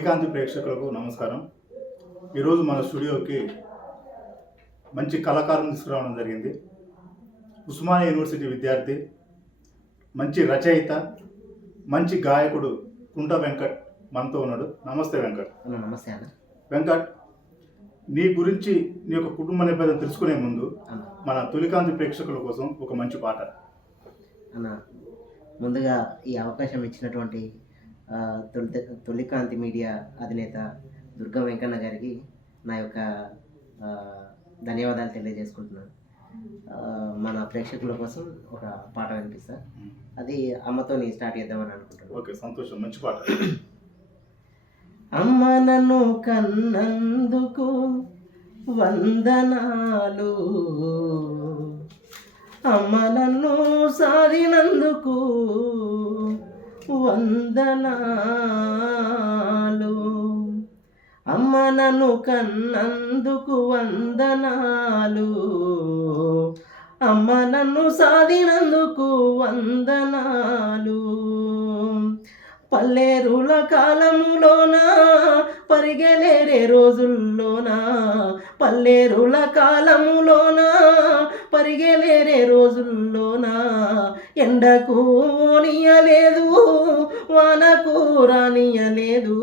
శ్రీకాంత్ ప్రేక్షకులకు నమస్కారం. ఈరోజు మన స్టూడియోకి మంచి కళాకారుని తీసుకురావడం జరిగింది. ఉస్మానియా యూనివర్సిటీ విద్యార్థి, మంచి రచయిత, మంచి గాయకుడు కుంట వెంకట్ మనతో ఉన్నాడు. నమస్తే వెంకట్. నమస్తే అన్న. వెంకట్, నీ గురించి నీ యొక్క కుటుంబ నేపథ్యం తెలుసుకునే ముందు మన తొలికాంతి ప్రేక్షకుల కోసం ఒక మంచి పాట అన్న. ముందుగా ఈ అవకాశం ఇచ్చినటువంటి తొలికాంతి మీడియా అధినేత దుర్గా వెంకన్న గారికి నా యొక్క ధన్యవాదాలు తెలియజేసుకుంటున్నాను. మన ప్రేక్షకుల కోసం ఒక పాట వినిపిస్తా. అది అమ్మతో స్టార్ట్ చేద్దామని అనుకుంటున్నాను. ఓకే, సంతోషం. మంచి పాట. అమ్మ నన్ను కన్నందుకు వందనాలు, అమ్మ నన్ను సాధినందుకు వందనాలు, అమ్మ నన్ను కన్నందుకు వందనాలు, అమ్మ నన్ను సాధినందుకు వందనాలు. పల్లెరుల కాలములోన పరిగెలేరే రోజుల్లోన, పల్లెరుల కాలములోన పరిగెలేరే రోజుల్లోన ఎండకు నీయలేదు, వానకు రానియలేదు,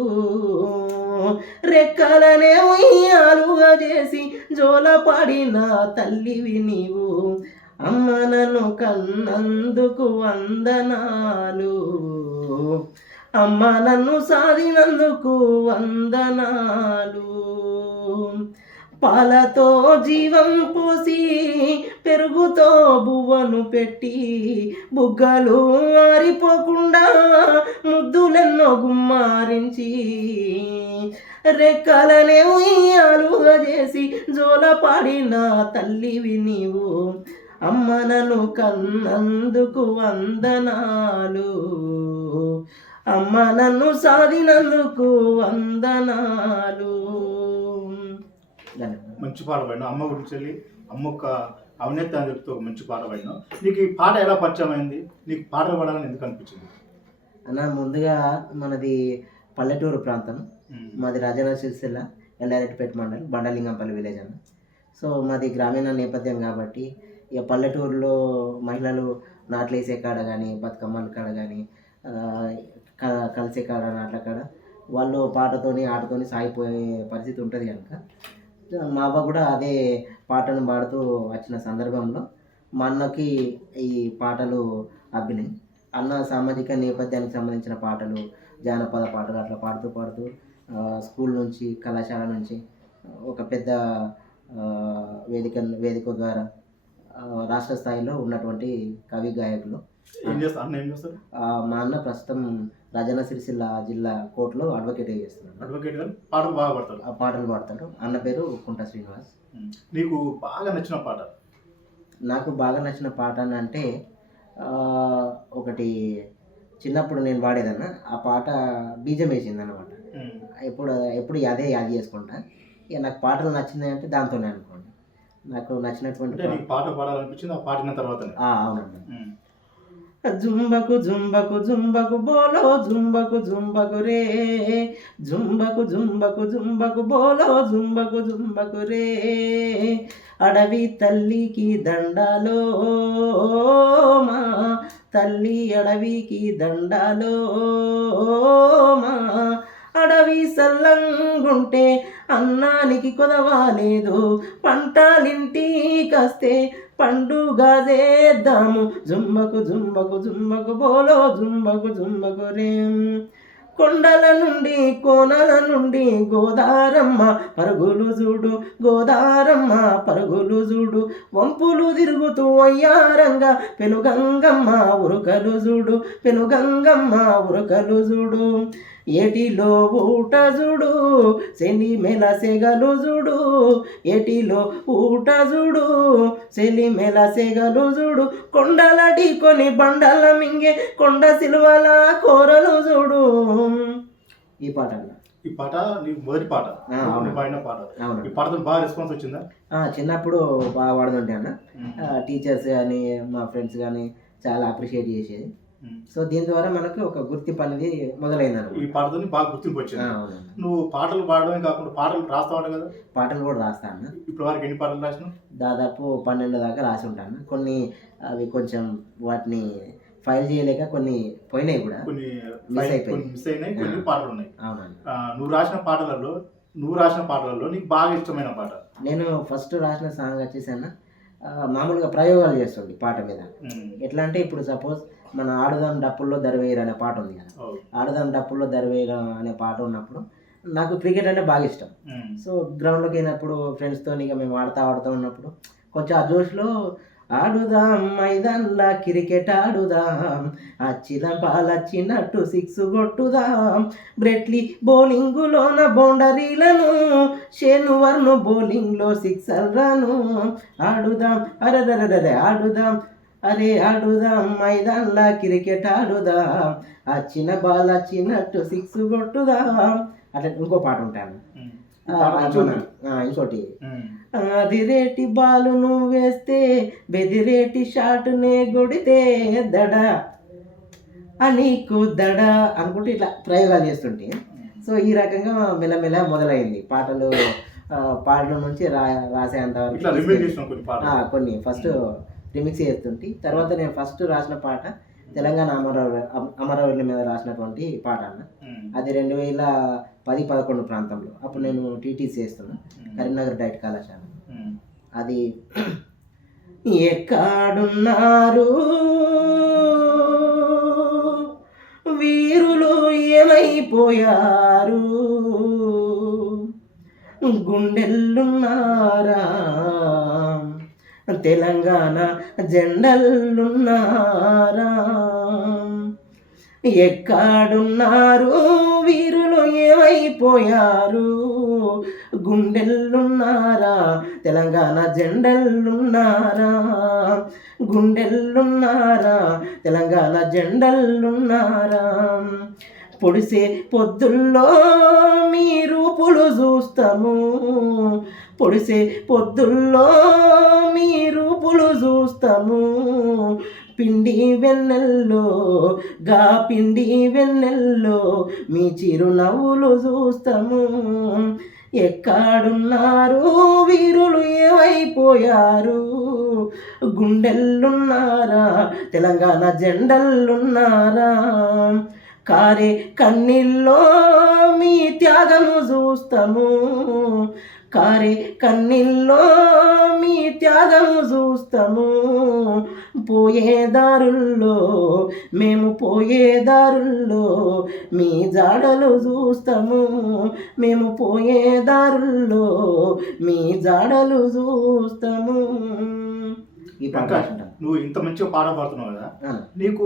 రెక్కలనే ఉయ్యాలుగా చేసి జోలపాడిన తల్లివి నీవు. అమ్మ నన్ను కన్నందుకు వందనాలు, అమ్మ నన్ను సాధినందుకు వందనాలు. పాలతో జీవం పోసి పెరుగుతో బువ్వను పెట్టి బుగ్గలు ఆరిపోకుండా ముద్దులెన్నో గుమ్మారించి రెక్కలనే ఉయ్యాలుగా చేసి జోలపాడిన తల్లివి నీవు. అమ్మ నన్ను కన్నందుకు వందనాలు, అమ్మ నన్ను సాధినందుకు వందనాలు. మంచి పాట పాడినా. అమ్మ గురించి వెళ్ళి అమ్మ ఒక అవినేత అని చెప్తూ ఒక మంచి పాట పాడినా. నీకు ఈ పాట ఎలా పరిచయం అయింది? నీకు పాటలు పాడాలని ఎందుకు అనిపించింది? అన్న, ముందుగా మనది పల్లెటూరు ప్రాంతం. మాది రాజన్న సిరిసిల్ల ఎల్లారెడ్డిపేట మండలం బండలింగంపల్లి విలేజ్ అన్న. సో మాది గ్రామీణ నేపథ్యం కాబట్టి ఇక పల్లెటూరులో మహిళలు నాట్లేసే కాడ కానీ బతుకమ్మల కాడ కానీ కలిసే కాడ నాట్ల కాడ వాళ్ళు పాటతోని ఆటతోని సాగిపోయే పరిస్థితి ఉంటుంది కనుక మా అవ్వ కూడా అదే పాటను పాడుతూ వచ్చిన సందర్భంలో మా అన్నకి ఈ పాటలు అబ్బినాయి. అన్న సామాజిక నేపథ్యానికి సంబంధించిన పాటలు, జానపద పాటలు అట్లా పాడుతూ స్కూల్ నుంచి కళాశాల నుంచి ఒక పెద్ద వేదిక ద్వారా రాష్ట్ర స్థాయిలో ఉన్నటువంటి కవి గాయకులు. మా అన్న ప్రస్తుతం రాజన్న సిరిసిల్ల జిల్లా కోర్టులో అడ్వకేట్ చేస్తున్నాడు. పాటలు పాడతాడు. అన్న పేరు కుంట శ్రీనివాస్. నీకు బాగా నచ్చిన పాట? నాకు బాగా నచ్చిన పాట అంటే ఒకటి చిన్నప్పుడు నేను పాడేదన్న. ఆ పాట బీజం వేసింది అన్నమాట. ఎప్పుడు అదే యాద చేసుకుంటా. ఇక నాకు పాటలు నచ్చింది అంటే దాంతోనే అనుకోండి. నాకు నచ్చినటువంటి పాట పాడాలనిపించింది ఆ పాడిన తర్వాత? అవునండి. జుంబకు జుంబకు జుంబకు బోలో జుంబకు జుంబకు రే, జుంబకు జుంబకు జుంబకు బోలో జుంబకు జుంబకు రే, అడవి తల్లికి దండాలో మా తల్లి, అడవికి దండాలో మా, అడవి సల్లంగుంటే అన్నానికి కొదవాలేదు, పంటలింటికొస్తే పండుగ చేద్దాము, జుంబకు జుంబకు జుంబకు బోలో జుంబకు జుంబకు రేం. కొండల నుండి కోనల నుండి గోదారమ్మ పరుగులు చూడు, గోదారమ్మ పరుగులు చూడు, వంపులు తిరుగుతూ అయ్యారంగా పెనుగంగమ్మ ఉరుకలు చూడు, పెనుగంగమ్మ ఉరుకలు చూడు, ఏటిలో ఊట చూడు, శని మెల సెగలు చూడు, ఏటిలో ఊట చూడు, శని మెల సెగలు చూడు, కొండలటి కొని బండల మింగే కొండ సిలువల కోరలు చూడు. ఈ పాట ఈ పాట నీ మొదటి పాట, పాడిన పాట. ఈ పాటతో బాగా రెస్పాన్స్ వచ్చిందా? చిన్నప్పుడు బాగా పాడుతుంటే అన్న. టీచర్స్ కానీ మా ఫ్రెండ్స్ కానీ చాలా అప్రిషియేట్ చేసేది. ఉమ్. సో దీని ద్వారా మనకు ఒక గుర్తింపు అనేది మొదలైంది ఈ అనమాట. పాటతో బాగా గుర్తింపు వచ్చింది. అవునండి. నువ్వు పాటలు పాడడమే కాకుండా పాటలు రాస్తావు కదా? పాటలు కూడా రాస్తాను. ఇప్పటి వరకు ఎన్ని పాటలు రాసినావు? దాదాపు 12 దాకా రాసి ఉంటాను. కొన్ని అవి కొంచెం వాటిని ఫైల్ చేయలేక కొన్ని పోయినాయి కూడా. కొన్ని మిస్ అయిపోయింది. కొన్ని మిస్ అయినాయి, కొన్ని పాటలు ఉన్నాయి. అవునండి. నువ్వు రాసిన పాటలలో నీకు బాగా ఇష్టమైన పాట? నేను ఫస్ట్ రాసిన సాంగ్ వచ్చేసి అన్న మామూలుగా ప్రయోగాలు చేస్తుండే పాట మీద. ఎట్లా అంటే ఇప్పుడు సపోజ్ మన ఆడుదాం డప్పుల్లో దరివేయరు అనే పాట ఉంది కదా. ఆడుదాం డప్పుల్లో దరివేయరు అనే పాట ఉన్నప్పుడు నాకు క్రికెట్ అంటే బాగా ఇష్టం. సో గ్రౌండ్లోకి వెళ్ళినప్పుడు ఫ్రెండ్స్తో ఇక మేము ఆడుతూ ఉన్నప్పుడు కొంచెం ఆ జోష్లో ఆడుదాం మైదాన్లా క్రికెట్ ఆడుదాం, అచ్చిదాం పాలచ్చినట్టు 6 కొట్టుదాం, బ్రెట్లీ బౌలింగులోన బౌండరీలను, షేనువర్ను బౌలింగ్లో 6 రాను, ఆడుదాం అరే ఆడుదాం అరే ఆడుదాం మైదాన్లా క్రికెట్ ఆడుదాం, అచ్చిన బాల్ వచ్చినట్టు 6 కొట్టుదాం. అట్లా ఇంకో పాట ఉంటాను. ఇంకోటి అదిరేటి బాలు నువ్వు వేస్తే బెదిరేటి షాటునే కొడితే దడ నీకు దడ అనుకుంటే ఇట్లా ప్రయోగాలు చేస్తుంటే. సో ఈ రకంగా మెల్లమెల్ల మొదలైంది పాటలు పాడడం నుంచి రాసేంత వరకు కొన్ని ఫస్ట్ రిమిక్స్ చేస్తుంటే. తర్వాత నేను ఫస్ట్ రాసిన పాట తెలంగాణ అమరావతి మీద రాసినటువంటి పాట అన్న. అది 2010-11 ప్రాంతంలో. అప్పుడు నేను టీటీసీ చేస్తున్నా, కరీంనగర్ డైట్ కళాశాల. అది ఎక్కడున్నారు వీరులు ఏమైపోయారు, గుండెల్లున్నారా తెలంగాణ జెండలున్నారా, ఎక్కడున్నారు వీరులు ఏమైపోయారు, గుండెల్లున్నారా తెలంగాణ జెండలున్నారా, గుండెల్లున్నారా తెలంగాణ జెండలున్నారా, పొడిసే పొద్దుల్లో మీ రూపులు చూస్తాము, పొడిసే పొద్దుల్లో మీ రూపులు చూస్తాము, పిండి వెన్నెల్లో గా పిండి వెన్నెల్లో మీ చిరునవ్వులు చూస్తాము, ఎక్కడున్నారు వీరులు ఏమైపోయారు, గుండెల్లున్నారా తెలంగాణ జెండలున్నారా, కారే కన్నీల్లో మీ త్యాగము చూస్తాము, కారే కన్నీల్లో మీ త్యాగము చూస్తాము, పోయేదారుల్లో మేము పోయేదారుల్లో మీ జాడలు చూస్తాము, మేము పోయేదారుల్లో మీ జాడలు చూస్తాము. ఈ పాట నువ్వు ఇంత మంచిగా పాట పాడుతున్నావు కదా, నీకు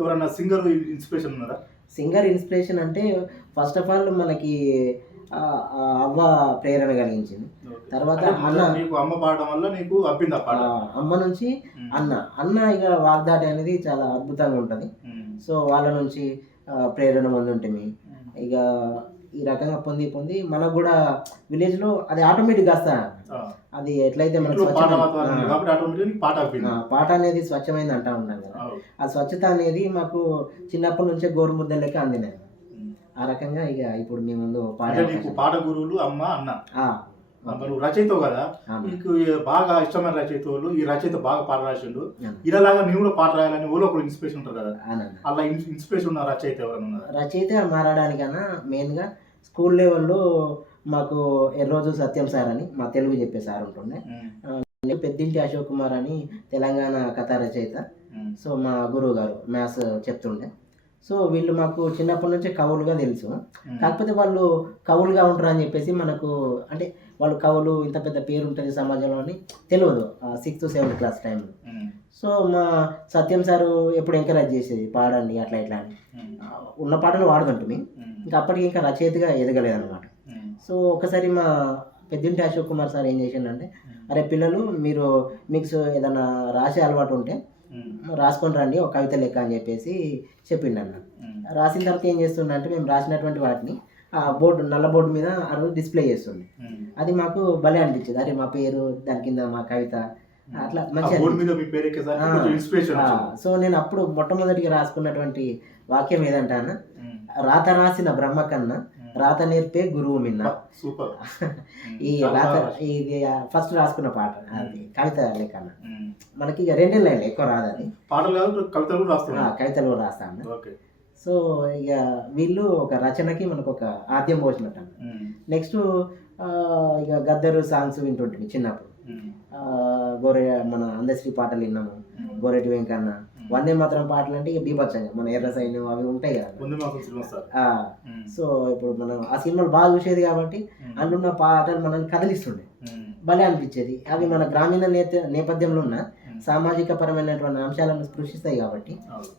ఎవరన్నా సింగర్ ఇన్స్పిరేషన్ ఉన్నారా? సింగర్ ఇన్స్పిరేషన్ అంటే ఫస్ట్ ఆఫ్ ఆల్ మనకి అవ్వ ప్రేరణ కలిగించింది. తర్వాత నీకు అమ్మ పాడడం వల్ల నీకు అబ్బింది పాట. అమ్మ నుంచి అన్న ఇక వాగ్దాటి అనేది చాలా అద్భుతంగా ఉంటుంది. సో వాళ్ళ నుంచి ప్రేరణ పొందుంటుంది. ఇక ఈ రకంగా పొంది మనకు కూడా విలేజ్లో అది ఆటోమేటిక్గా వస్తా. అది ఎట్లయితే మనకు పాట అనేది స్వచ్ఛమైంది అంటా ఉంటాం కదా, ఆ స్వచ్ఛత అనేది మాకు చిన్నప్పటి నుంచే గోరుముద్ద లెక్క అందినాయి. ఆ రకంగా ఇక ఇప్పుడు మీ ముందు పాట గురువులు అమ్మ అన్న. నువ్వు రచయితవు కదా, నీకు బాగా ఇష్టమైన రచయితలు ఈ రచయిత బాగా పాట రాసిండు, ఇలాగా నేను కూడా పాట రాయాలని ఊళ్ళో ఒక ఇన్స్పిరేషన్ ఉంటుంది కదా, అలా ఇన్స్పిరేషన్ ఉన్న రచయిత ఎవరన్నా? రచయిత మారడానికన్నా మెయిన్గా స్కూల్ లెవెల్లో మాకు ఎర్రోజు సత్యం సార్ అని మా తెలుగు చెప్పే సార్ ఉంటుండే. పెద్దింటి అశోక్ కుమార్ అని తెలంగాణ కథా రచయిత. సో మా గురువు గారు మ్యాథ్స్ చెప్తుండే. సో వీళ్ళు మాకు చిన్నప్పటి నుంచే కవులుగా తెలుసు. కాకపోతే వాళ్ళు కవులుగా ఉంటారు అని చెప్పేసి మనకు అంటే వాళ్ళు కవులు ఇంత పెద్ద పేరు ఉంటుంది సమాజంలో అని తెలియదు 6th, 7th క్లాస్ టైంలో. సో మా సత్యం సారు ఎప్పుడు ఎంకరేజ్ చేసేది పాడండి అట్లా ఇట్లా అని. ఉన్న పాటలు వాడుతుంటుంది. ఇంకా అప్పటికి ఇంకా రచయితగా ఎదగలేదన్నమాట. సో ఒకసారి మా పెద్దింటి అశోక్ కుమార్ సార్ ఏం చేసిండంటే, అరే పిల్లలు మీరు మీకు ఏదైనా రాసే అలవాటు ఉంటే రాసుకొని రండి ఒక కవిత లెక్క అని చెప్పేసి చెప్పిండు అన్న. రాసిన తర్వాత ఏం చేస్తుండే మేము రాసినటువంటి వాటిని ఆ బోర్డు నల్ల బోర్డు మీద ఆ రోజు డిస్ప్లే చేస్తుండే. అది మాకు భలే అనిపించేది. అరే మా పేరు దాని కింద మా కవిత అట్లా ఆ మంచిగా బోర్డు మీద మీ పేరు ఎక్కేసరికి కొంచెం ఇన్స్పిరేషన్ వచ్చింది. సో నేను అప్పుడు మొట్టమొదటిగా రాసుకున్నటువంటి వాక్యం ఏదంటే అన్న, ఉమ్. రాత రాసిన బ్రహ్మ కన్నా రాత నేర్పే గురువు మిన్న. సూపర్. ఈ చాలా రాత బాగా ఇది ఫస్ట్ రాసుకున్న పాట అది కవిత లెక్క అన్న. ఉమ్. మనకి ఇక 2 లైన్లు ఎక్కువ రాదు అది. పాటలు కాదు కవితలు కూడా రాస్తున్నా. కవితలు కూడా రాస్తా అన్న. ఓకే. సో ఇక వీళ్ళు ఒక రచనకి మనకు ఒక ఆద్యం పోసినట్టు అన్న. ఉమ్. నెక్స్ట్ ఇక గద్దరు సాంగ్స్ వింటుంటుంది చిన్నప్పుడు. ఉమ్. గోరె మన అందశ్రీ పాటలు విన్నాము, గోరెటి వెంకన్న, వందే మాత్రం పాటలు అంటే ఇక బీభత్సంగా మన ఎర్ర సైన్యం అవి ఉంటాయి కదా. ముందు మాత్రం సినిమా సార్. సో ఇప్పుడు మనం ఆ సినిమాలు బాగా చూసేది కాబట్టి అందులో ఉన్న పాటలు మనల్ని కదిలిస్తుండే, భలే అనిపించేది. అవి మన గ్రామీణ నేపథ్యంలో ఉన్న సామాజిక పరమైనటువంటి అంశాలను స్పృశిస్తాయి కాబట్టి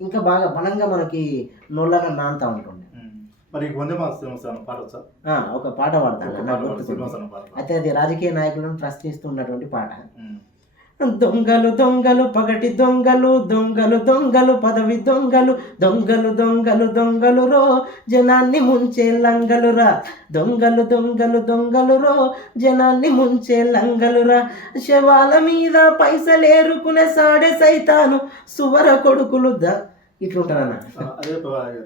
ఇంకా బాగా బలంగా మనకి నోళ్ళగా నానుతా ఉంటుండే. మరి వందే మాత్రం సినిమా సార్ పాట వచ్చా? ఒక పాట పాడతాను నాకు గుర్తుకుంది. అయితే అది రాజకీయ నాయకులను ప్రశ్నిస్తూ ఉన్నటువంటి పాట. దొంగలు దొంగలు పగటి దొంగలు, దొంగలు దొంగలు పదవి దొంగలు, దొంగలు దొంగలు దొంగలు రో జనాన్ని ముంచే లంగలురా, దొంగలు దొంగలు దొంగలు రో జనాన్ని ముంచే లంగలురా, శవాల మీద పైసలేరుకునే సాడే సైతాను సువర కొడుకులు ఇట్లుంటారన్న. అదే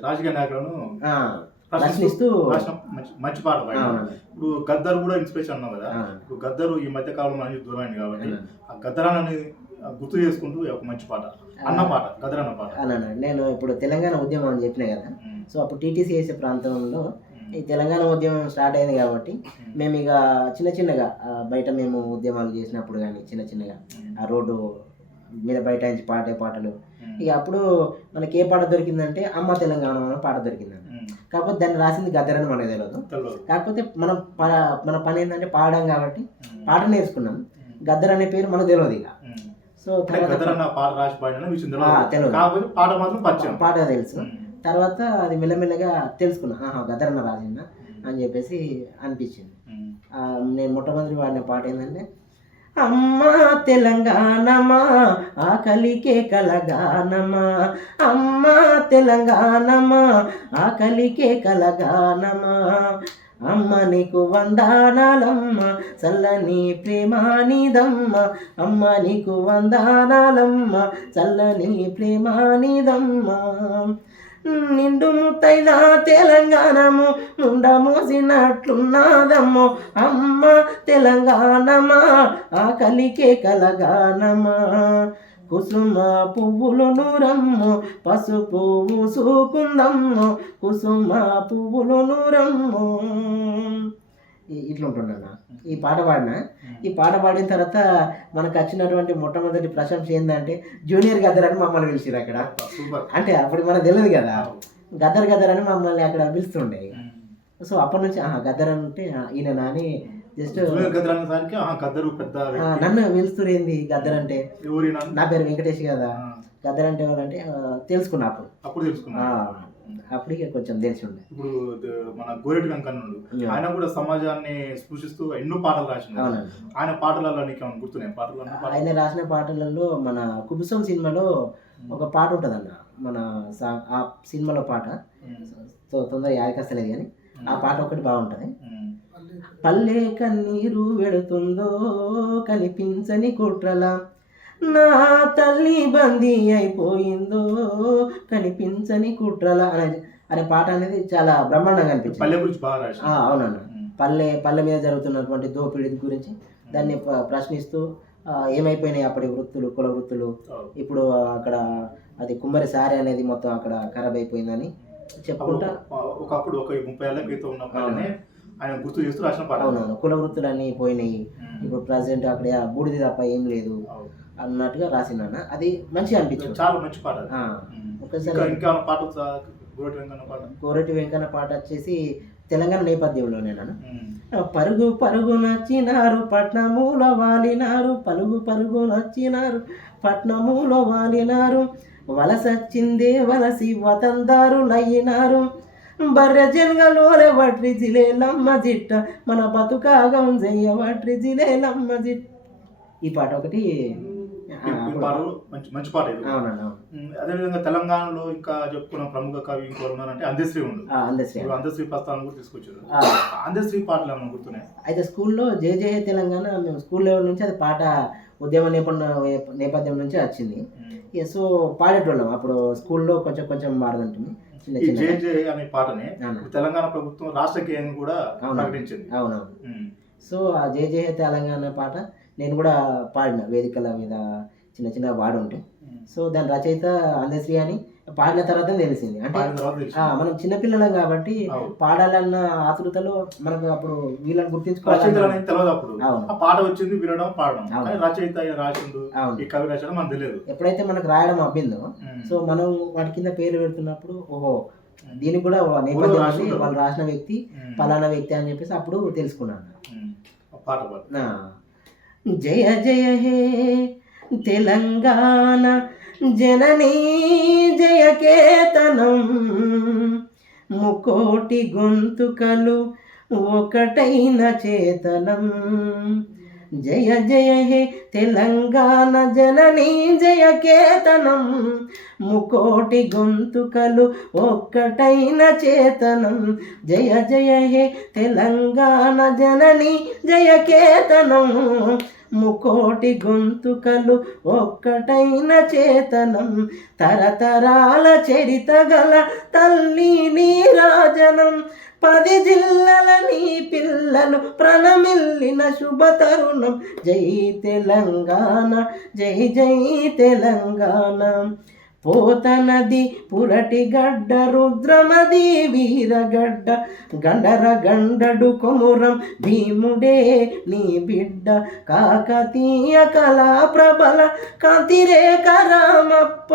రాజకీయ నాయకులను ప్రశ్నిస్తూ మంచి పాట. ఇప్పుడు గద్దరు కూడా ఇన్స్పిరేషన్ అన్నావు కదా. ఇప్పుడు గద్దరు ఈ మధ్య కాలంలో అనేది దూరమైంది కాబట్టి ఆ గద్దరాన్ని గుర్తు చేసుకుంటూ ఒక మంచి పాట అన్న పాట, గద్దర్ అన్న పాట. నేను ఇప్పుడు తెలంగాణ ఉద్యమం అని చెప్పినా కదా. సో అప్పుడు టీటీసీ చేసే ప్రాంతంలో ఈ తెలంగాణ ఉద్యమం స్టార్ట్ అయింది కాబట్టి మేము ఇక చిన్న చిన్నగా బయట మేము ఉద్యమాలు చేసినప్పుడు కానీ చిన్న చిన్నగా ఆ రోడ్డు మీద బయట పాడే పాటలు. ఇక అప్పుడు మనకి ఏ పాట దొరికిందంటే అమ్మ తెలంగాణ అనే పాట దొరికిందండి. కాకపోతే దాన్ని రాసింది గద్దర్ అని మనకు తెలియదు. కాకపోతే మన పని ఏంటంటే పాడడం కాబట్టి పాట నేర్చుకున్నాం. గద్దర్ అనే పేరు మనకు తెలియదు ఇక. సో పాట తెలుసు. తర్వాత అది మెల్లమెల్లగా తెలుసుకున్నా, గద్దర్ అన్న రాసిందా అని చెప్పేసి అనిపించింది. నేను మొట్టమొదటి వాడిన పాట ఏంటంటే, అమ్మా తెలంగాణమా ఆకలికే కలగానమా, అమ్మా తెలంగాణమా ఆకలికే కలగానమా, అమ్మ నీకు వందనాలమ్మ చల్లని ప్రేమానిదమ్మ, అమ్మ నీకు వందనాలమ్మ చల్లని ప్రేమానిదమ్మ, నిండు ముత్తైన తెలంగాణము ముండమోసినట్లున్నదమ్మో, అమ్మ తెలంగాణమా ఆకలికే కలగానమా, కుసుమ పువ్వులు నూరమ్ము పసుపు పూసుకుందమ్ము, కుసుమ పువ్వులు నూరమ్ము. ఇట్లుంటున్నా ఈ పాట పాడిన. ఈ పాట పాడిన తర్వాత మనకు వచ్చినటువంటి మొట్టమొదటి ప్రశంస ఏంటంటే జూనియర్ గద్దర్ అని మమ్మల్ని పిలిచిరు అక్కడ. అంటే అప్పుడు మనకు తెలియదు కదా, గద్దర్ గద్దర్ అని మమ్మల్ని అక్కడ పిలుస్తుండే. సో అప్పటి నుంచి గద్దర్ అంటే ఈయన నాని జస్ట్ నన్ను పిలుస్తురేంది గద్దర్ అంటే, నా పేరు వెంకటేష్ కదా, గద్దర్ అంటే ఎవరంటే తెలుసుకున్నా అప్పుడు అప్పటికే కొంచెం తెలిసి ఉండే. ఇప్పుడు మన గోరెటి వెంకన్నుడు ఆయన కూడా సమాజాన్ని స్పృశిస్తూ ఎన్నో పాటలు రాసిండు. ఆయన పాటలలో నీకు ఏమైనా గుర్తున్నాయి పాటలు? ఆయన రాసిన పాటలలో మన కుబుసం సినిమాలో ఒక పాట ఉంటుందన్న, మన ఆ సినిమాలో పాట తొందరగా యాదకస్తలేదు కానీ ఆ పాట ఒకటి బాగుంటుంది. పల్లె కన్నీరు వెడుతుందో కనిపించని కుట్రలా, నా తల్లి బందీ అయిపోయిందో కనిపించని కుట్రల అనే పాట అనేది చాలా బ్రహ్మాండంగా అనిపించింది. పల్లె గురించి బాగా అవునన్న. పల్లె మీద జరుగుతున్నటువంటి దోపిడీ గురించి దాన్ని ప్రశ్నిస్తూ ఏమైపోయినాయి అప్పటి వృత్తులు, కుల వృత్తులు, ఇప్పుడు అక్కడ అది కుమ్మరి సారీ అనేది మొత్తం అక్కడ ఖరాబ్ అయిపోయిందని చెప్పుకుంటా ఒకప్పుడు ఒక 30 ఏళ్ల క్రితం ఉన్న ఆయన గుర్తు చేస్తూ రాసిన పాట. అవునవును, కుల వృత్తులన్నీ పోయినాయి, ఇప్పుడు ప్రజెంట్ అక్కడ బూడిది తప్ప ఏం లేదు అన్నట్టుగా రాసిన. అది మంచిగా అనిపించింది, చాలా మంచి పాట. ఒకసారి గోరెటి వెంకన్న పాట వచ్చేసి తెలంగాణ నేపథ్యంలోనేనా, పరుగు పరుగు నచ్చినారు పట్నమూల వాలినారు, పరుగు పరుగు నచ్చినారు పట్నమూల వాలినారు, వలసచ్చిందే వలసి వతందారులయ్యినారు, బర్రె జన్గలోలే వట్రి జిలేలమ్మ జిట్ట, మన బతుకాగం జయ్య వట్రి జిలేలమ్మ జిట్ట. ఈ పాట ఒకటి పాటలు మంచి పాట ఇది. అవునండి, అవును. అదేవిధంగా తెలంగాణలో ఇంకా చెప్పుకున్న ప్రముఖ కవి ఇంకోరు ఉన్నారంటే అందశ్రీ ఉండు. అందశ్రీ ప్రస్థానం కూడా తీసుకొచ్చారు. అందశ్రీ పాటలు ఏమన్నా గుర్తున్నాయి? అయితే స్కూల్లో జయ జయ తెలంగాణ మేము స్కూల్ లెవెల్ నుంచి అది పాట ఉద్యమ నేపథ్యం నుంచి వచ్చింది. సో పాడేటోళ్ళం అప్పుడు స్కూల్లో కొంచెం కొంచెం పాడుతుంటుంది. ఈ జయ జయ అనే పాటని తెలంగాణ ప్రభుత్వం రాష్ట్ర గేయం కూడా ప్రకటించింది. అవునవును. సో ఆ జయ జయ తెలంగాణ పాట నేను కూడా పాడిన వేదికల మీద చిన్న చిన్న పాడుంటే. సో దాని రచయిత అందశ్రీ అని పాడిన తర్వాత తెలిసింది. అంటే మనం చిన్నపిల్లలం కాబట్టి పాడాలన్న ఆతృతలో మనకు అప్పుడు వీళ్ళని గుర్తించుకోవాలి. పాట వచ్చింది వినడం పాడడం, రచయిత రాసిండు ఈ కవి రచన మనకు తెలియదు. ఎప్పుడైతే మనకు రాయడం అబ్బిందో సో మనం వాటి కింద పేరు పెడుతున్నప్పుడు ఓహో దీనికి కూడా నేపథ్యం వాళ్ళు రాసిన వ్యక్తి పలానా వ్యక్తి అని చెప్పేసి అప్పుడు తెలుసుకున్నాను. జయ జయ హే తెలంగాణ జననీ జయకేతనం, ముకోటి గొంతుకలు ఒకటైన చేతనం. జయ జయ హే తెలంగాణ జననీ జయకేతనం, ముకోటి గొంతుకలు ఒక్కటైన చేతనం. జయ జయ హే తెలంగాణ జననీ జయకేతనం, ముకోటి గొంతుకలు ఒక్కటైన చేతనం. తరతరాల చరిత గల తల్లి నీరాజనం, 10 జిల్లల నీ పిల్లలు ప్రణమిల్లిన శుభతరుణం. జై తెలంగాణ జై జై తెలంగాణ. పోతనది పురటి గడ్డ రుద్రమది వీరగడ్డ, గండర గండడు కొమురం భీముడే నీ బిడ్డ. కాకతీయ కళా ప్రబల కాంతిరేఖ రామప్ప,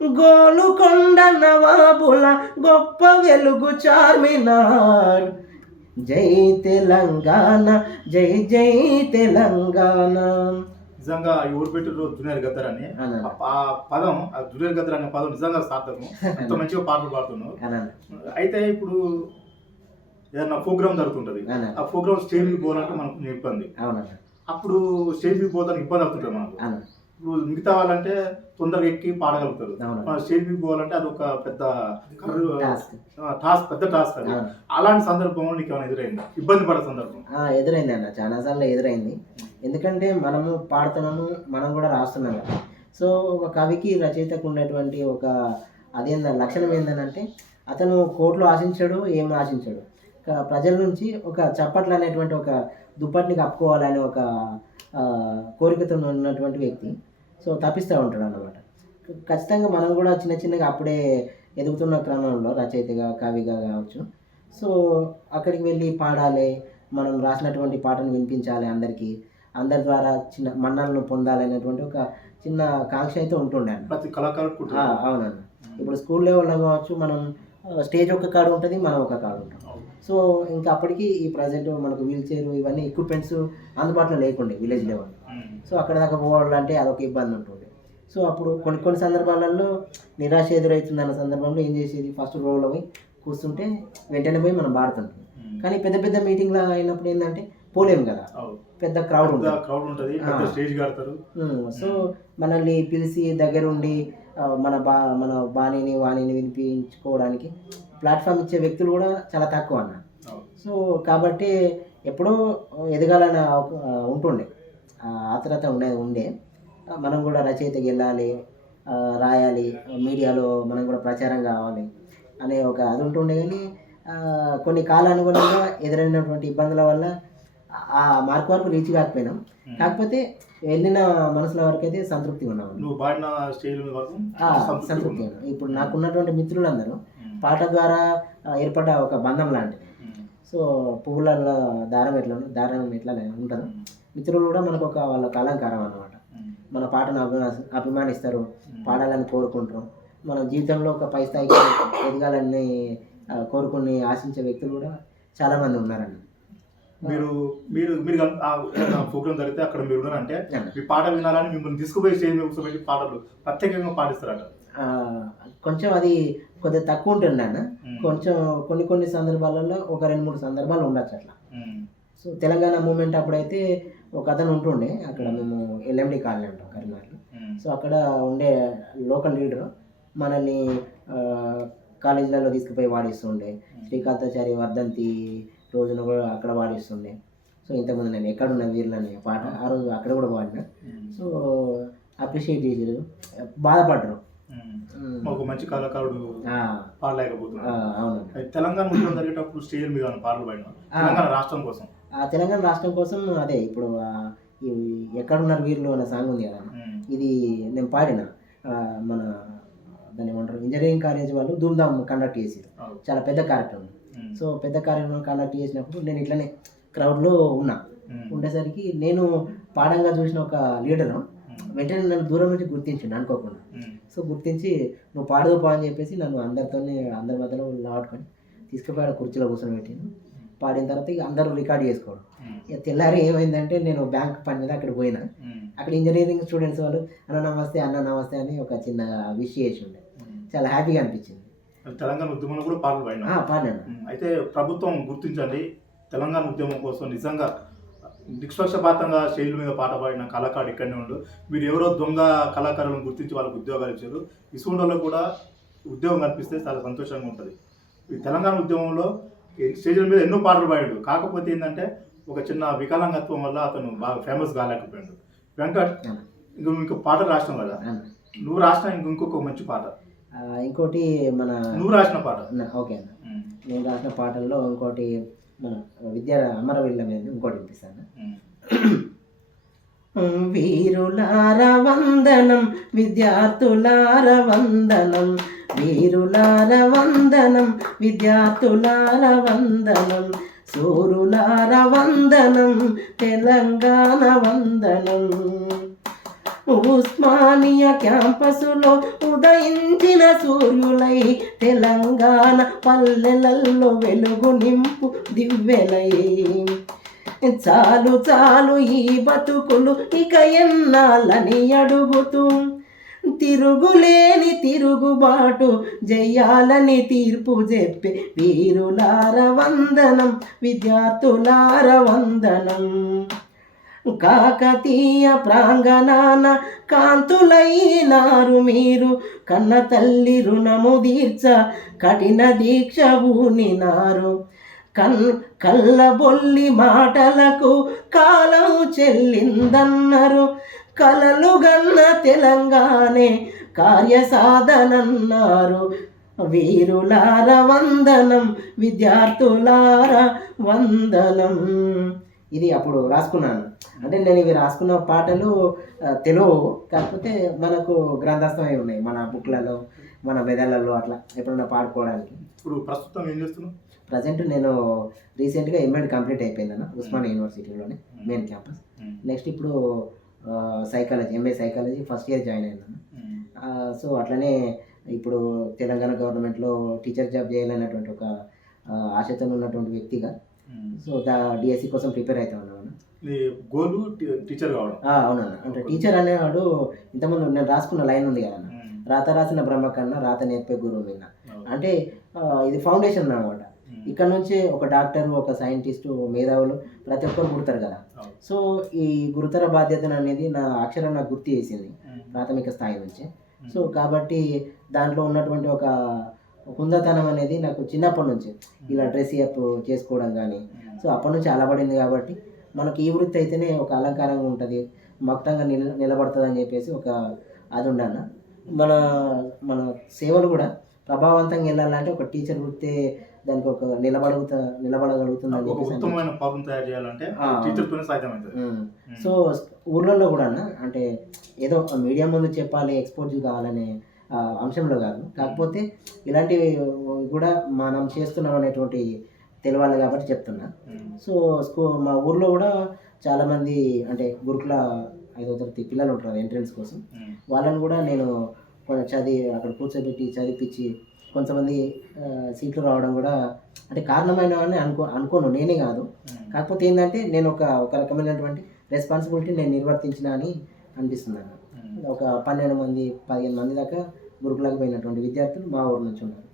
గోలుకొండ నవాబుల గొప్ప వెలుగు చార్మినార్. జై తెలంగాణ జై జై తెలంగాణ. నిజంగా ఈ ఊరు పెట్టిన జూనియర్ గద్దర్ అని ఆ పదం, ఆ జూనియర్ గద్దర్ అనే పదం నిజంగా సార్థకం. ఎంతో మంచిగా పాటలు పాడుతున్నావు. అయితే ఇప్పుడు ఏదన్నా ప్రోగ్రామ్ జరుగుతుంటది, ఆ ప్రోగ్రామ్ స్టేజ్ మీద పోవాలంటే మనకు ఇబ్బంది. అప్పుడు స్టేజ్ మీద పోతానికి ఇబ్బంది అవుతుంటది మనకు. ఇప్పుడు మిగతా వాళ్ళంటే తొందరగా ఎక్కి పాడగలుగుతారు, మన స్టేజ్ మీద పోవాలంటే అది ఒక పెద్ద టాస్క్ అది. అలాంటి సందర్భంలో నీకు ఏమైనా ఎదురైందా, ఇబ్బంది పడే సందర్భం? ఎదురైంది అన్న, చాలా సార్లు ఎదురైంది. ఎందుకంటే మనము పాడుతున్నాము, మనం కూడా రాస్తున్నాం కదా. సో ఒక కవికి రచయితకు ఉండేటువంటి ఒక లక్షణం ఏంటంటే అతను కోట్లు ఆశించాడు, ఏం ఆశించాడు, ప్రజల నుంచి ఒక చప్పట్లు అనేటువంటి ఒక దుప్పటిని కప్పుకోవాలనే ఒక కోరికతో ఉన్నటువంటి వ్యక్తి. సో తప్పిస్తూ ఉంటాడు అన్నమాట. ఖచ్చితంగా మనం కూడా చిన్న చిన్నగా అప్పుడే ఎదుగుతున్న క్రమంలో రచయితగా కవిగా కావచ్చు. సో అక్కడికి వెళ్ళి పాడాలి, మనం రాసినటువంటి పాటను వినిపించాలి అందరికీ, అందరి ద్వారా చిన్న మన్నలను పొందాలి అనేటువంటి ఒక చిన్న కాంక్ష అయితే ఉంటుండే అన్న ప్రతి కళాకారుడు. అవునన్న. ఇప్పుడు స్కూల్ లెవెల్లో కావచ్చు, మనం స్టేజ్ ఒక కాడ ఉంటుంది, మనం ఒక కాడ ఉంటాం. సో ఇంకా అప్పటికి ఈ ప్రజెంట్ మనకు వీల్ చైర్ ఇవన్నీ ఎక్విప్మెంట్స్ అందుబాటులో లేకుండే విలేజ్ లెవెల్. సో అక్కడ దాకా పోవాలంటే అదొక ఇబ్బంది ఉంటుంది. సో అప్పుడు కొన్ని సందర్భాలలో నిరాశ ఎదురవుతుంది అన్న సందర్భంలో ఏం చేసేది, ఫస్ట్ రోలో పోయి కూర్చుంటే వెంటనే పోయి మనం పాడుతుంటాం. కానీ పెద్ద పెద్ద మీటింగ్లో అయినప్పుడు ఏంటంటే పోలేము కదా, పెద్ద క్రౌడ్ ఉంటుంది. సో మనల్ని పిలిచి దగ్గరుండి మన బాణిని వాణిని వినిపించుకోవడానికి ప్లాట్ఫామ్ ఇచ్చే వ్యక్తులు కూడా చాలా తక్కువ అన్న. సో కాబట్టి ఎప్పుడో ఎదగాలని ఉంటుండే, ఆత్రత ఉండే. మనం కూడా రచయితకి వెళ్ళాలి, రాయాలి, మీడియాలో మనం కూడా ప్రచారం కావాలి అనే ఒక అది ఉంటుండే. కానీ కొన్ని కాలానుగుణంగా ఎదురైనటువంటి ఇబ్బందుల వల్ల ఆ మార్క్ వరకు రీచ్ కాకపోయినాం. కాకపోతే వెళ్ళిన మనసుల వరకు అయితే సంతృప్తిగా ఉన్నాం. సంతృప్తి. ఇప్పుడు నాకున్నటువంటి మిత్రులందరూ పాట ద్వారా ఏర్పడ్డ ఒక బంధం లాంటిది. సో పువ్వులలో దారం ఎట్లా ఉంటారు, మిత్రులు కూడా మనకు ఒక వాళ్ళ అలంకారం అన్నమాట. మన పాటను అభిమానిస్తారు, పాడాలని కోరుకుంటారు. మన జీవితంలో ఒక పై స్థాయికి ఎదగాలని కోరుకుని ఆశించే వ్యక్తులు కూడా చాలామంది ఉన్నారండి. మీరు మీరు మీరు ప్రోగ్రామ్ జరిగితే అక్కడ మీరు ఉన్నారంటే మీ పాట వినాలని మిమ్మల్ని తీసుకుపోయి స్టేజ్ మీద కూర్చోబెట్టి పాటలు ప్రత్యేకంగా పాటిస్తారట. కొంచెం అది కొద్దిగా తక్కువ ఉంటుంది అన్న. కొంచెం కొన్ని సందర్భాలలో ఒక 2-3 సందర్భాలు ఉండొచ్చు అట్లా. సో తెలంగాణ మూమెంట్ అప్పుడైతే ఒక అతను ఉంటుండే అక్కడ, మేము ఎల్ఎండి కాలనీ అంటాం కరీంనగర్లో. సో అక్కడ ఉండే లోకల్ లీడరు మనల్ని కాలేజీలలో తీసుకుపోయి వాడిస్తుండే. శ్రీకాంతాచారి వర్ధంతి రోజున కూడా అక్కడ వాడిస్తుండే. సో ఇంతకుముందు నేను ఎక్కడున్న వీరులు అనే పాట ఆ రోజు అక్కడ కూడా పాడినా. సో అప్రిషియేట్ చేసారు, బాధపడ్డరు. ఒక మంచి కళాకారుడు పాడలేకపోతున్నారు. అవును. తెలంగాణ ఉద్యమం జరిగేటప్పుడు స్టేజ్ మీద పాటలు పాడినా తెలంగాణ రాష్ట్రం కోసం. తెలంగాణ రాష్ట్రం కోసం అదే ఇప్పుడు ఎక్కడున్నారు వీరులు అనే సాంగ్ ఉంది కదా, ఇది నేను పాడిన. మన దాన్ని ఏమంటారు, ఇంజనీరింగ్ కాలేజ్ వాళ్ళు ధూమ్ధామ్ కండక్ట్ చేసారు, చాలా పెద్ద కార్యక్రమం. సో పెద్ద కార్యక్రమం కండక్ట్ చేసినప్పుడు నేను ఇట్లనే క్రౌడ్లో ఉన్నా. ఉండేసరికి నేను పాడంగా చూసిన ఒక లీడరు వెంటనే నన్ను దూరం నుంచి గుర్తించిండు అనుకోకుండా. సో గుర్తించి నువ్వు పాడదుపా అని చెప్పేసి నన్ను అందరి మధ్యలో లాడుకొని తీసుకుపోయాడు, కుర్చీలో కూర్చొని పెట్టాను. పాడిన తర్వాత ఇక అందరూ రికార్డ్ చేసుకోవడం. ఇక తెల్లారి ఏమైందంటే నేను బ్యాంక్ పని మీద అక్కడ పోయినా. అక్కడ ఇంజనీరింగ్ స్టూడెంట్స్ వాళ్ళు అన్న నమస్తే అని ఒక చిన్న విష్ చేసి ఉండే, చాలా హ్యాపీగా అనిపించింది. తెలంగాణ ఉద్యమంలో కూడా పాటలు పాడాను. అయితే ప్రభుత్వం గుర్తించండి, తెలంగాణ ఉద్యమం కోసం నిజంగా నిష్పక్షపాతంగా స్టేజ్ మీద పాట పాడిన కళాకారుడు ఇక్కడనే ఉండు. మీరు ఎవరో దొంగ కళాకారులను గుర్తించి వాళ్ళకి ఉద్యోగాలు ఇచ్చారు. ఇసుండలో కూడా ఉద్యోగం కల్పిస్తే చాలా సంతోషంగా ఉంటుంది. ఈ తెలంగాణ ఉద్యమంలో స్టేజ్ల మీద ఎన్నో పాటలు పాడాడు. కాకపోతే ఏంటంటే ఒక చిన్న వికలాంగత్వం వల్ల అతను బాగా ఫేమస్ కాలేకపోయాడు. వెంకట్, ఇంకో పాట రాసినాం కదా, నువ్వు రాసిన ఇంకొక మంచి పాట, ఇంకోటి మన నువ్వు రాసిన పాట. ఓకే అన్న, నేను రాసిన పాటల్లో ఇంకోటి మన అమరవీరుల మీద ఇంకోటి వినిపిస్తాను. వీరులార వందనం, విద్యార్థులార వందనం, వీరులార వందనం, విద్యార్థులార వందనం, సూరులార వందనం, తెలంగాణ వందనం. ఉస్మానియా క్యాంపసులో ఉదయించిన సూర్యులై, తెలంగాణ పల్లెలలో వెలుగు నింపు దివ్వెలై. చాలు చాలు ఈ బతుకులు ఇక ఎన్నాళ్ళని అడుగుతూ, తిరుగులేని తిరుగుబాటు జయాలని తీర్పు చెప్పే వీరులార వందనం, విద్యార్థులార వందనం. కాకతీయ ప్రాంగణాన కాంతులైనారు మీరు, కన్న తల్లి రుణము తీర్చ కఠిన దీక్ష ఊనినారు. కళ్ళబొల్లి మాటలకు కాలం చెల్లిందన్నారు, కలలు గన్న తెలంగాణే కార్యసాధనన్నారు. వీరులార వందనం, విద్యార్థులార వందనం. ఇది అప్పుడు రాసుకున్నాను. అంటే నేను ఇవి రాసుకున్న పాటలు తెలుగు, కాకపోతే మనకు గ్రంథస్థమై ఉన్నాయి మన బుక్లలో, మన మెదళ్ళలో, అట్లా ఎప్పుడన్నా పాడుకోవడానికి. ఇప్పుడు ప్రస్తుతం ఏం చేస్తున్నావు? ప్రజెంట్ నేను రీసెంట్గా ఎంఎడ్ కంప్లీట్ అయిపోయిందన్న ఉస్మానియా యూనివర్సిటీలోనే మెయిన్ క్యాంపస్. నెక్స్ట్ ఇప్పుడు psychology, MA psychology first year join అయ్యాను. సో అట్లనే ఇప్పుడు తెలంగాణ గవర్నమెంట్లో టీచర్ జాబ్ చేయాలనేటువంటి ఒక ఆశతో ఉన్నటువంటి వ్యక్తిగా, సో డిఎస్సి కోసం ప్రిపేర్ అవుతా ఉన్నాను. గోల్ టీచర్ కావడం. అవునన్నా, అంటే టీచర్ అనేవాడు ఇంతకుముందు నేను రాసుకున్న లైన్ ఉంది కదా, రాత రాసిన బ్రహ్మ కన్నా రాత నేర్పే గురువు విన్నా. అంటే ఇది ఫౌండేషన్ అన్నమాట. ఇక్కడ నుంచి ఒక డాక్టర్, ఒక సైంటిస్టు, మేధావులు ప్రతి ఒక్కరు పుడతారు కదా. సో ఈ గురుతర బాధ్యతను అనేది నా అక్షరం నాకు గుర్తు చేసింది ప్రాథమిక స్థాయి నుంచి. సో కాబట్టి దాంట్లో ఉన్నటువంటి ఒక హుందతనం అనేది నాకు చిన్నప్పటి నుంచి ఇలా డ్రెస్ అప్ చేసుకోవడం కానీ, సో అప్పటి నుంచి అలవడింది. కాబట్టి మనకి ఈ వృత్తి అయితేనే ఒక అలంకారంగా ఉంటుంది, మొత్తంగా నిలబడుతుంది అని చెప్పేసి ఒక అది ఉండన్న. మన సేవలు కూడా ప్రభావవంతంగా వెళ్ళాలంటే ఒక టీచర్ వృత్తి దానికి ఒక నిలబడగలుగుతుంది అని చెప్పేసి. సో ఊర్లలో కూడా అంటే ఏదో మీడియా ముందు చెప్పాలి, ఎక్స్పోజ్ కావాలనే అంశంలో కాదు, కాకపోతే ఇలాంటివి కూడా మనం చేస్తున్నాం అనేటువంటి తెలియాలి కాబట్టి చెప్తున్నా. సో మా ఊర్లో కూడా చాలామంది అంటే గురుకుల 5వ తరగతి పిల్లలు ఉంటారు ఎంట్రన్స్ కోసం, వాళ్ళని కూడా నేను అక్కడ కూర్చోబెట్టి చదివించి కొంతమంది సీట్లు రావడం కూడా అంటే కారణమైన అని అనుకోను, నేనే కాదు. కాకపోతే ఏంటంటే నేను ఒక రకమైనటువంటి రెస్పాన్సిబిలిటీ నేను నిర్వర్తించిన అని అనిపిస్తున్నాను. ఒక 12 మంది 15 మంది దాకా గురుకులకు పోయినటువంటి విద్యార్థులు మా ఊరు నుంచి ఉన్నారు.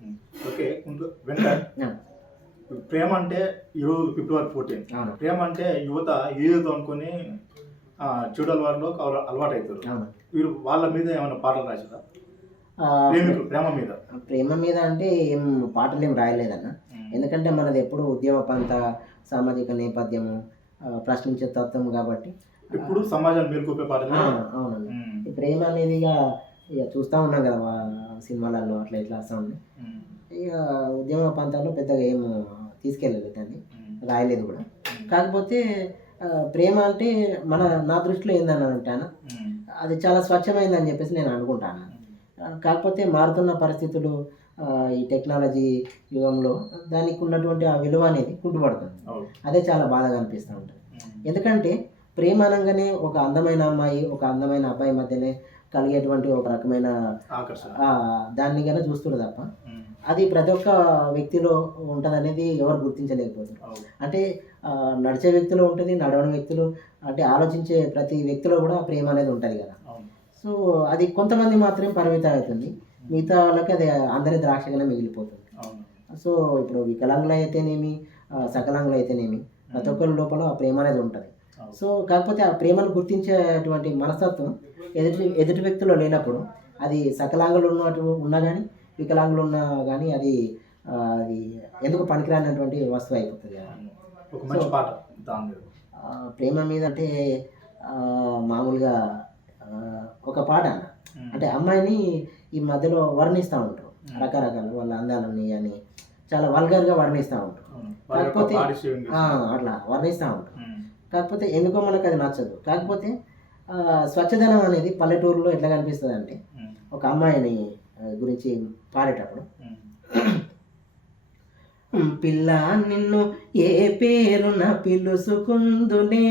ఓకే, ప్రేమ అంటే ఈరోజు ఫిబ్రవరి 14. అవును. ప్రేమ అంటే యువత ఏదో అనుకుని చెడు అలవాటులో అలవాటు అవుతారు. వీరు వాళ్ళ మీద ఏమైనా పాటలు రాశారా? ప్రేమ మీద ప్రేమ మీద అంటే ఏం పాటలు ఏం రాయలేదన్న. ఎందుకంటే మనది ఎప్పుడు ఉద్యమ పంత, సామాజిక నేపథ్యము, ప్రశ్నించే తత్వం కాబట్టి ఇప్పుడు సమాజాన్ని మేల్కొల్పే పాటలు. అవునండి. ఈ ప్రేమ అనేది ఇక చూస్తూ ఉన్నాం కదా సినిమాలలో అట్లా ఇట్లా వస్తూ ఉంది. ఇక ఉద్యమ పంతాల్లో పెద్దగా ఏం తీసుకెళ్ళలేదు దాన్ని, రాయలేదు కూడా. కాకపోతే ప్రేమ అంటే నా దృష్టిలో ఏందనంటే అది చాలా స్వచ్ఛమైందని చెప్పేసి నేను అనుకుంటాను. కాకపోతే మారుతున్న పరిస్థితులు, ఈ టెక్నాలజీ యుగంలో దానికి ఉన్నటువంటి ఆ విలువ అనేది కుంటుపడుతుంది. అదే చాలా బాధగా అనిపిస్తూ ఉంటుంది. ఎందుకంటే ప్రేమ అనగానే ఒక అందమైన అమ్మాయి, ఒక అందమైన అబ్బాయి మధ్యనే కలిగేటువంటి ఒక రకమైన దాన్ని కన్నా చూస్తున్నారు తప్ప అది ప్రతి ఒక్క వ్యక్తిలో ఉంటుంది అనేది ఎవరు గుర్తించలేకపోతారు. అంటే నడిచే వ్యక్తిలో ఉంటుంది, నడవని వ్యక్తులు అంటే ఆలోచించే ప్రతి వ్యక్తిలో కూడా ప్రేమ అనేది ఉంటుంది కదా. సో అది కొంతమంది మాత్రమే పరిమితం అవుతుంది, మిగతా వాళ్ళకి అది అందరి ద్రాక్షగానే మిగిలిపోతుంది. సో ఇప్పుడు వికలాంగులు అయితేనేమి, సకలాంగులు అయితేనేమి, ప్రతి ఒక్కరి లోపల ఆ ప్రేమ అనేది ఉంటుంది. సో కాకపోతే ఆ ప్రేమను గుర్తించేటువంటి మనస్తత్వం ఎదుటి వ్యక్తిలో లేనప్పుడు అది సకలాంగులు ఉన్నా కానీ, వికలాంగులు ఉన్నా కానీ అది ఎందుకు పనికిరానటువంటి వస్తువు అయిపోతుంది కదా. ప్రేమ మీద అంటే మామూలుగా ఒక పాట అంటే అమ్మాయిని ఈ మధ్యలో వర్ణిస్తూ ఉంటారు, రకరకాల వాళ్ళ అందాలని అని చాలా వల్గర్గా వర్ణిస్తూ ఉంటారు. కాకపోతే అట్లా వర్ణిస్తూ ఉంటారు. కాకపోతే ఎందుకో మనకు అది నచ్చదు. కాకపోతే స్వచ్ఛదనం అనేది పల్లెటూరులో ఎట్లా కనిపిస్తుంది అంటే ఒక అమ్మాయిని గురించి పాడేటప్పుడు, పిల్ల నిన్ను ఏ పేరున పిలుసుకుందునే,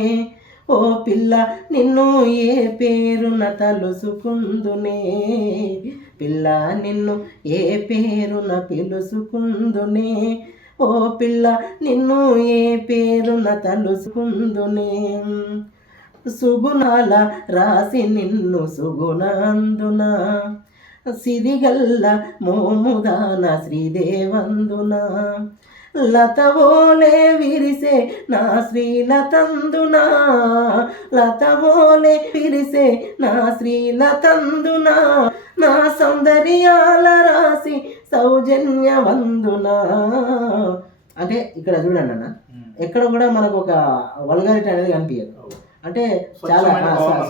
ఓ పిల్ల నిన్ను ఏ పేరున తలుసుకుందునే, పిల్ల నిన్ను ఏ పేరున పిలుసుకుందునే, ఓ పిల్ల నిన్ను ఏ పేరున తలుసుకుందునే, సుగుణాల రాసి నిన్ను సుగుణాందున, సిరిగల్ల మోముదాన శ్రీదేవందున, లతవోలే విరిసే నా శ్రీలతందున, లతవోలే విరిసే నా శ్రీలతందున, నా సౌందర్యాల రాసి సౌజన్యవందున. అంటే ఇక్కడ చూడండి అన్న, ఎక్కడ కూడా మనకు ఒక వల్గారిటీ అనేది కనిపించదు. అంటే చాలా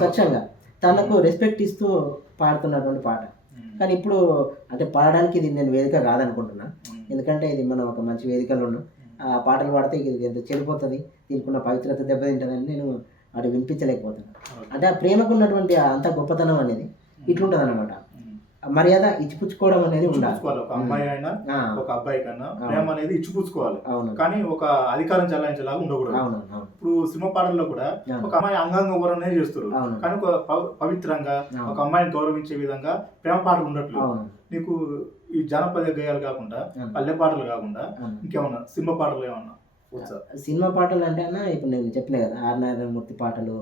స్వచ్ఛంగా తనకు రెస్పెక్ట్ ఇస్తూ పాడుతున్నటువంటి పాట. కానీ ఇప్పుడు అంటే పాడడానికి ఇది నేను వేదిక కాదనుకుంటున్నా. ఎందుకంటే ఇది మనం ఒక మంచి వేదికలో ఉన్నాం, ఆ పాటలు పాడితే ఇది ఎంత చెడిపోతుంది, దీనికి ఉన్న పవిత్రత దెబ్బతింటుందని నేను అది వినిపించలేకపోతున్నాను. అంటే ఆ ప్రేమకు ఉన్నటువంటి అంత గొప్పతనం అనేది ఇట్లుంటుంది అన్నమాట. మర్యాద ఇచ్చిపుచ్చుకోవడం అనేది ఉండాలి. ఒక అమ్మాయి అయినా ఒక అబ్బాయి కన్నా ప్రేమ అనేది ఇచ్చిపుచ్చుకోవాలి, కానీ ఒక అధికారం చెల్లాయించేలాగా ఉండకూడదు. ఇప్పుడు సినిమా పాటల్లో కూడా ఒక అమ్మాయి అంగంగా ఊరనే చేస్తారు, కానీ ఒక పవిత్రంగా ఒక అమ్మాయిని గౌరవించే విధంగా ప్రేమ పాటలు ఉండట్లేదు. నీకు ఈ జానపద గేయాలు కాకుండా, పల్లె పాటలు కాకుండా ఇంకేమన్నా సినిమా పాటలు ఏమన్నా? సినిమా పాటలు అంటే అన్న ఇప్పుడు నేను చెప్పిన కదా ఆర్ నారాయణమూర్తి పాటలు,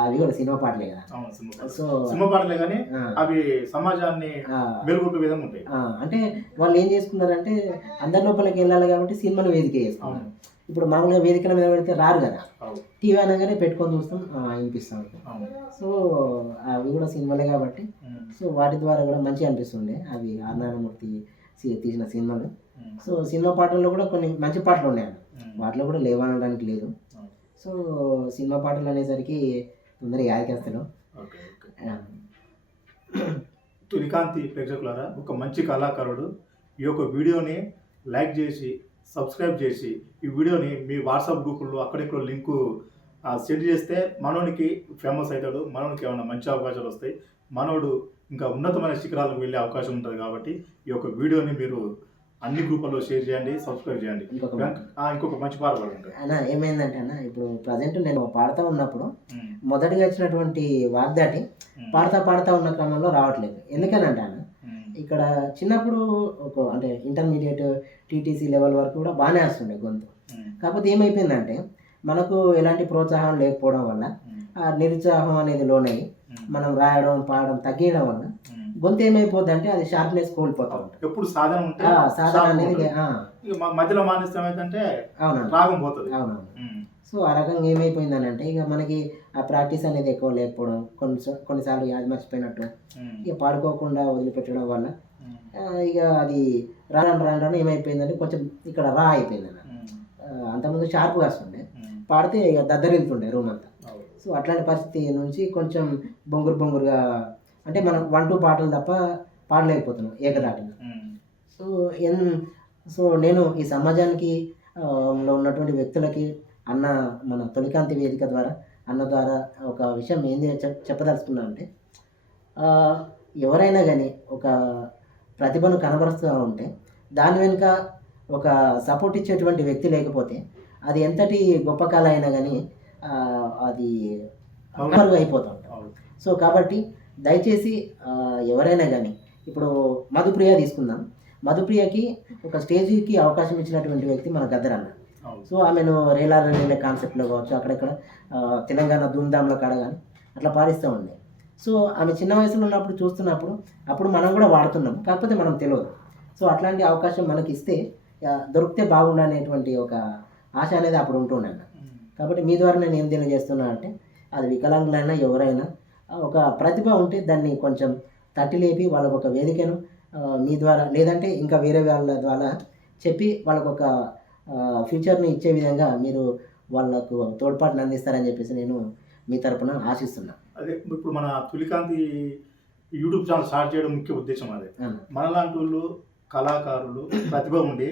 అవి కూడా సినిమా పాటలే కదా. సో సినిమా పాటలే కానీ అవి సమాజాన్ని మెరుగుపే విధంగా ఉంటాయి. అంటే వాళ్ళు ఏం చేసుకున్నారంటే అందరి లోపలికి వెళ్ళాలి కాబట్టి సినిమాను వేదిక చేసుకున్నారు. ఇప్పుడు మామూలుగా వేదికల మీద పెడితే రారు కదా, టీవీ అనగానే పెట్టుకొని చూస్తాం, వినిపిస్తూ ఉంటాం. సో అవి కూడా సినిమాలే కాబట్టి సో వాటి ద్వారా కూడా మంచిగా అనిపిస్తుండే అవి ఆర్ నారాయణమూర్తి తీసిన సినిమాలు. సో సినిమా పాటల్లో కూడా కొన్ని మంచి పాటలు ఉన్నాయి, వాటిలో కూడా లేవనడానికి లేదు. సో సినిమా పాటలు అనేసరికి తొందరగా యాదకేస్తాను. తునికాంతి ప్రేక్షకులారా, ఒక మంచి కళాకారుడు ఈ యొక్క వీడియోని లైక్ చేసి సబ్స్క్రైబ్ చేసి ఈ వీడియోని మీ వాట్సాప్ గ్రూపుల్లో అక్కడిక్కడ లింకు సెండ్ చేస్తే మనోనికి ఫేమస్ అవుతాడు, మనోనికి ఏమైనా మంచి అవకాశాలు వస్తాయి, మనోడు ఇంకా ఉన్నతమైన శిఖరాలకు వెళ్ళే అవకాశం ఉంటుంది. కాబట్టి ఈ యొక్క వీడియోని మీరు అన్ని గ్రూపుల్లో షేర్ చేయండి, సబ్స్క్రైబ్ చేయండి. ఇంకొక మంచి పాట పాడండి అన్న. ఏమైందంటే అన్న, ఇప్పుడు ప్రజెంట్ నేను పాడుతూ ఉన్నప్పుడు మొదటిగా వచ్చినటువంటి వాగ్దాటి పాడుతూ ఉన్న క్రమంలో రావట్లేదు. ఎందుకనంటే అన్న, ఇక్కడ చిన్నప్పుడు ఒక అంటే ఇంటర్మీడియట్ టీటీసీ లెవెల్ వరకు కూడా బాగానే వస్తుండే గొంతు. కాకపోతే ఏమైపోయిందంటే మనకు ఎలాంటి ప్రోత్సాహం లేకపోవడం వల్ల ఆ నిరుత్సాహం అనేది లోనయ్యి మనం రాయడం పాడడం తగ్గడం వల్ల గొంతు ఏమైపోద్ది అంటే అది షార్ప్నెస్ కోల్పోతా ఉంటుంది. ఎప్పుడు సాధన ఉంటే సాధన అనేది ఇక మధ్యలో మానేస్తాం ఏంటంటే అవునండి రాగం పోతుంది. అవునవును. సో ఆ రకంగా ఏమైపోయిందని అంటే ఇక మనకి ఆ ప్రాక్టీస్ అనేది ఎక్కువ లేకపోవడం, కొన్నిసార్లు యాది మర్చిపోయినట్టు ఇక పాడుకోకుండా వదిలిపెట్టడం వల్ల ఇక అది రాను ఏమైపోయిందంటే కొంచెం ఇక్కడ రా అయిపోయిందన్న. అంతకుముందు షార్ప్గా వస్తుండే, పాడితే ఇక దద్దరిల్తుండే రూమ్ అంతా. సో అట్లాంటి పరిస్థితి నుంచి కొంచెం బొంగురుగా అంటే మనం 1-2 పాటలు తప్ప పాడలేకపోతున్నాం ఏకదాటిగా. సో నేను ఈ సమాజానికి లో ఉన్నటువంటి వ్యక్తులకి అన్న మన తొలికాంతి వేదిక ద్వారా అన్న ద్వారా ఒక విషయం ఏంది చెప్పదలుచుకున్నా అంటే ఎవరైనా కానీ ఒక ప్రతిభను కనబరుస్తూ ఉంటే దాని వెనుక ఒక సపోర్ట్ ఇచ్చేటువంటి వ్యక్తి లేకపోతే అది ఎంతటి గొప్ప కళ అయినా కానీ అది అయిపోతూ ఉంటాం. సో కాబట్టి దయచేసి ఎవరైనా కానీ ఇప్పుడు మధుప్రియ తీసుకుందాం. మధుప్రియకి ఒక స్టేజ్కి అవకాశం ఇచ్చినటువంటి వ్యక్తి మన గద్దరన్న. సో ఆమెను రేలారే కాన్సెప్ట్లో కావచ్చు, అక్కడక్కడ తెలంగాణ ధూమ్ధాంలో కాడ కానీ అట్లా పాడిస్తూ ఉండే. సో ఆమె చిన్న వయసులో ఉన్నప్పుడు చూస్తున్నప్పుడు అప్పుడు మనం కూడా వాడుతున్నాం, కాకపోతే మనం తెలియదు. సో అట్లాంటి అవకాశం మనకి ఇస్తే దొరికితే బాగుండనేటువంటి ఒక ఆశ అనేది అప్పుడు ఉంటుండే. కాబట్టి మీ ద్వారా నేను ఏం తెలియజేస్తున్నా అంటే అది వికలాంగులైనా ఎవరైనా ఒక ప్రతిభ ఉంటే దాన్ని కొంచెం తట్టి లేపి వాళ్ళకు ఒక వేదికను మీ ద్వారా లేదంటే ఇంకా వేరే వాళ్ళ ద్వారా చెప్పి వాళ్ళకు ఒక ఫ్యూచర్ని ఇచ్చే విధంగా మీరు వాళ్ళకు తోడ్పాటును అందిస్తారని చెప్పేసి నేను మీ తరపున ఆశిస్తున్నా. అదే ఇప్పుడు మన తొలికాంతి యూట్యూబ్ ఛానల్ స్టార్ట్ చేయడం ముఖ్య ఉద్దేశం అదే. మనలాంటి వాళ్ళు కళాకారులు ప్రతిభ ఉండి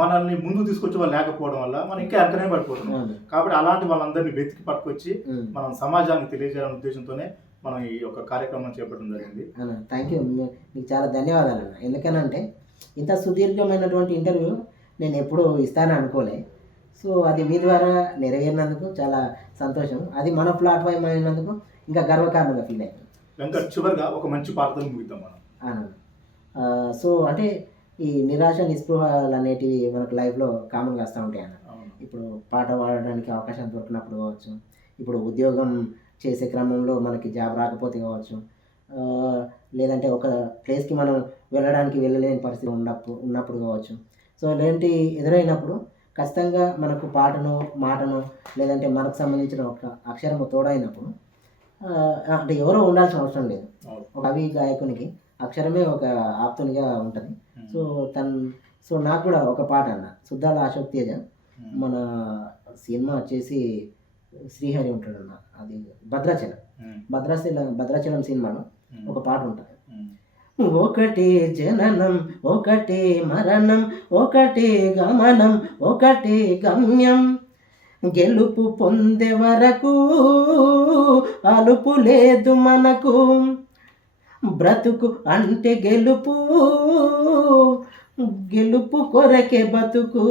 మనల్ని ముందు తీసుకొచ్చి వాళ్ళు లేకపోవడం వల్ల మనం ఇంకా వెనకనే పడిపోతున్నాం. కాబట్టి అలాంటి వాళ్ళందరినీ వెతికి పట్టుకొచ్చి మనం సమాజానికి తెలియజేయాలనే ఉద్దేశంతోనే మనం ఈ యొక్క కార్యక్రమం చేపట్టడం జరిగింది. థ్యాంక్ యూ, మీకు చాలా ధన్యవాదాలు అన్న. ఎందుకనంటే ఇంత సుదీర్ఘమైనటువంటి ఇంటర్వ్యూ నేను ఎప్పుడూ ఇస్తానని అనుకోలే. సో అది మీ ద్వారా నెరవేరినందుకు చాలా సంతోషం. అది మన ప్లాట్ఫామ్ అయినందుకు ఇంకా గర్వకారణంగా ఫీల్ అవుతుంది. వెంకట్, చివరిగా ఒక మంచి పాటతో ముగిద్దాం మనం. సో అంటే ఈ నిరాశ నిస్పృహలు అనేటివి మనకు లైఫ్లో కామన్గా వస్తూ ఉంటాయి అన్న. ఇప్పుడు పాట పాడడానికి అవకాశం దొరికినప్పుడు కావచ్చు, ఇప్పుడు ఉద్యోగం చేసే క్రమంలో మనకి జాబ్ రాకపోతే కావచ్చు, లేదంటే ఒక ప్లేస్కి మనం వెళ్ళలేని పరిస్థితి ఉన్నప్పుడు కావచ్చు. సో ఇలాంటి ఎదురైనప్పుడు ఖచ్చితంగా మనకు పాటను మాటను లేదంటే మనకు సంబంధించిన ఒక అక్షరము తోడైనప్పుడు అంటే ఎవరో ఉండాల్సిన అవసరం లేదు. ఒక కవి గాయకునికి అక్షరమే ఒక ఆప్తునిగా ఉంటుంది. సో నాకు కూడా ఒక పాట అన్న సుద్దాల అశోక్ తేజ మన సినిమా వచ్చేసి శ్రీహరి ఉంటాడన్న, అది భద్రాచలం సినిమాలో ఒక పాట ఉంటుంది. ఒకటే జననం ఒకటే మరణం ఒకటే గమనం ఒకటే గమ్యం, గెలుపు పొందే వరకు అలుపు లేదు మనకు, బ్రతుకు అంటే గెలుపు కొరకే బతుకు,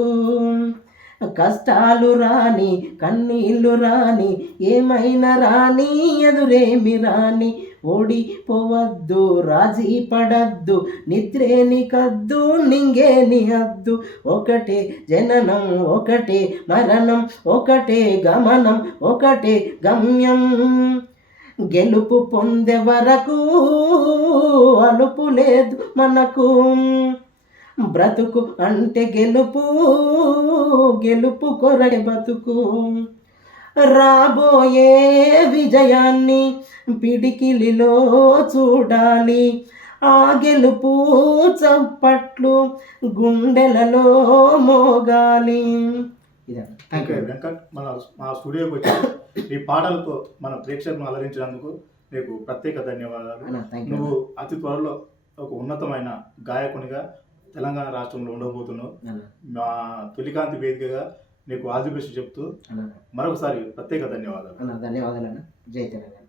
కష్టాలు రాని కన్నీళ్ళు రాని ఏమైనా రాని ఎదురేమి రాని, ఓడిపోవద్దు రాజీ పడద్దు నిద్రేని కద్దు నింగేని హద్దు, ఒకటే జననం ఒకటే మరణం ఒకటే గమనం ఒకటే గమ్యం, గెలుపు పొందే వరకు అలుపు లేదు మనకు, బ్రతుకు అంటే గెలుపు కొరకే బతుకు, రాబోయే విజయాన్ని పిడికిలిలో చూడాలి, ఆ గెలుపు చప్పట్లు గుండెలలో మోగాలి. వెంకట్, మా స్టూడియోకి వచ్చి ఈ పాటలతో మన ప్రేక్షకులను అలరించినందుకు నీకు ప్రత్యేక ధన్యవాదాలు. నువ్వు అతి త్వరలో ఒక ఉన్నతమైన గాయకునిగా తెలంగాణ రాష్ట్రంలో ఉండబోతున్నావు. మా తొలికాంతి వేదికగా నీకు ఆల్ ది బెస్ట్ చెప్తూ మరొకసారి ప్రత్యేక ధన్యవాదాలు. ధన్యవాదాలు అన్న. జై తెలంగాణ.